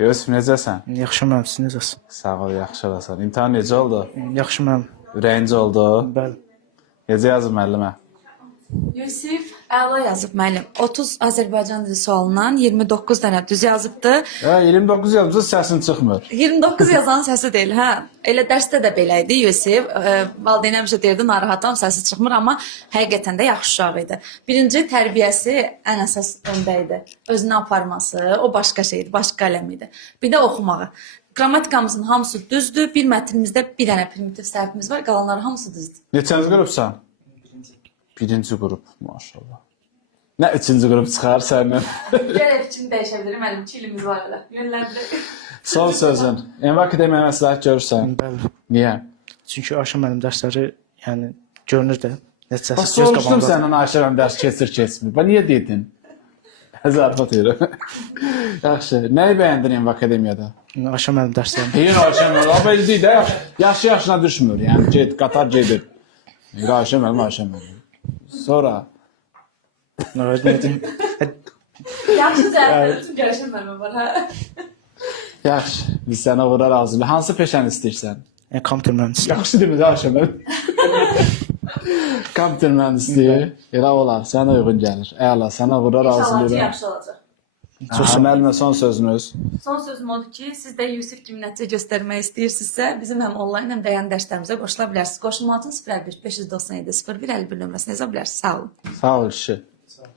Yusuf, necəsən? Yaxşı müəllim, siz necəsiniz? Sağ ol, yaxşı olasan. İmtahan necə oldu? Yaxşı müəllim. Ürəyincə oldu? Bəli. Necə yazıb müəllimə? Yusif əla yazıb müəllim. 30 Azərbaycan dili sualından 29 dənə düz yazıbdı. 29 yazmışsın, səsin çıxmır. 29 yazanın səsi deyil, hə. Elə dərsdə də belə idi Yusif. Valideyn həmişə deyirdi, narahatam, səsi çıxmır, amma həqiqətən də yaxşı uşaq idi. Birinci tərbiyəsi ən əsas öndə idi. Özünü aparması, o başqa şeydir, başqa qələm idi. Bir də oxumağı. Qrammatikamızın hamısı düzdür. Bir mətnimizdə bir dənə primitiv səhvimiz var, qalanları hamısı düzdür. Neçənci qrupsan? Birinci qrup, maşallah. Nə üçüncü qrup çıxar səndən? Gərək fikrini dəyişə bilirim, mənim 2 ilimiz var elə. Yönləndirək. Son sözün. Envaq deməyə məsləhət görürsən. Bəli. Niyə? Çünki Ayşə müəllim dərsləri, yəni görünür də Bax, nəticəsi soruşdum səndən Ayşə mənim dərs keçir-keçmir. Bax, niyə dedin? Zarafat edirəm. Yaxşı. Nəyi bəyəndin Envaq Akademiyada? Ayşə müəllim dərsləri. Deyir Ayşə müəllim. O belə deyil də, yaşı-yaşına düşmür. Yəni, get, qatar gedir. Deyir Ayşə müəllim, Ayşə müəllim. Sonra? Nə dedim? Yaxşı cəhətlər üçün görüşən mənim var, hə? Yaxşı. Biz sənə uğurlar arzulayırıq. Hansı peşəni istəyirsən? Kompüter mühəndisliyi. Yaxşı demir Ayşə müəllim. Kompüter mühəndisliyi. Elə olar. Sənə uyğun gəlir. Əla, sənə uğurlar İnşallah ki, arzulayırıq. yaxşı olacaq. Müəllimə son sözünüz. Son sözüm odur ki, siz də Yusif kimi nəticə göstərmək istəyirsinizsə, bizim həm onlayn, həm də yan dərslərimizə qoşula bilərsiniz. Qoşulma adın 01 597 01 51 nömrəsini yaza bilərsiniz. Sağ olun. Sağ ol kişi.